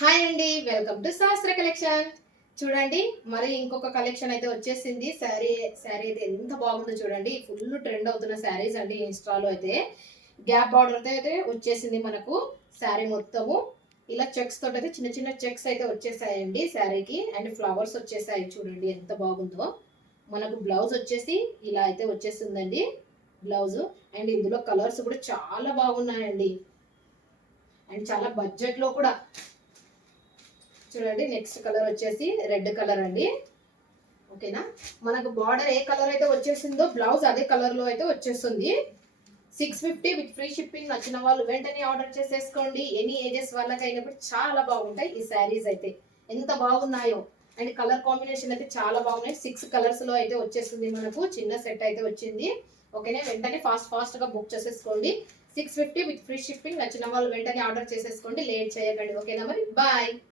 Hi అండి, welcome to శాస్త్ర collection. చూడండి, మరి ఇంకొక కలెక్షన్ అయితే వచ్చేసింది. శారీ అయితే ఎంత బాగుందో చూడండి. ఫుల్ ట్రెండ్ అవుతున్న శారీస్ అండి ఇన్స్టాలో అయితే. గ్యాప్ బార్డర్ అయితే వచ్చేసింది మనకు. శారీ మొత్తము ఇలా చెక్స్ తోటి అయితే చిన్న చిన్న చెక్స్ అయితే వచ్చేసాయండి శారీకి. అండ్ ఫ్లవర్స్ వచ్చేసాయి చూడండి ఎంత బాగుందో. మనకు బ్లౌజ్ వచ్చేసి ఇలా అయితే వచ్చేసిందండి బ్లౌజ్. అండ్ ఇందులో కలర్స్ కూడా చాలా బాగున్నాయండి. అండ్ చాలా బడ్జెట్ లో కూడా. చూడండి, నెక్స్ట్ కలర్ వచ్చేసి రెడ్ కలర్ అండి. ఓకేనా, మనకు బార్డర్ ఏ కలర్ అయితే వచ్చేసిందో బ్లౌజ్ అదే కలర్ లో అయితే వచ్చేస్తుంది. 650 విత్ ఫ్రీ షిప్పింగ్. నచ్చిన వాళ్ళు వెంటనే ఆర్డర్ చేసేసుకోండి. ఎనీ ఏజెస్ వాళ్ళకైనా కూడా చాలా బాగుంటాయి ఈ శారీస్ అయితే. ఎంత బాగున్నాయో. అండ్ కలర్ కాంబినేషన్ అయితే చాలా బాగున్నాయి. 6 కలర్స్ లో అయితే వచ్చేస్తుంది మనకు. చిన్న సెట్ అయితే వచ్చింది. ఓకేనా, వెంటనే ఫాస్ట్ గా బుక్ చేసేసుకోండి. 650 విత్ ఫ్రీ షిప్పింగ్. నచ్చిన వాళ్ళు వెంటనే ఆర్డర్ చేసేసుకోండి. లేట్ చేయకండి. ఓకేనా, మరి బాయ్.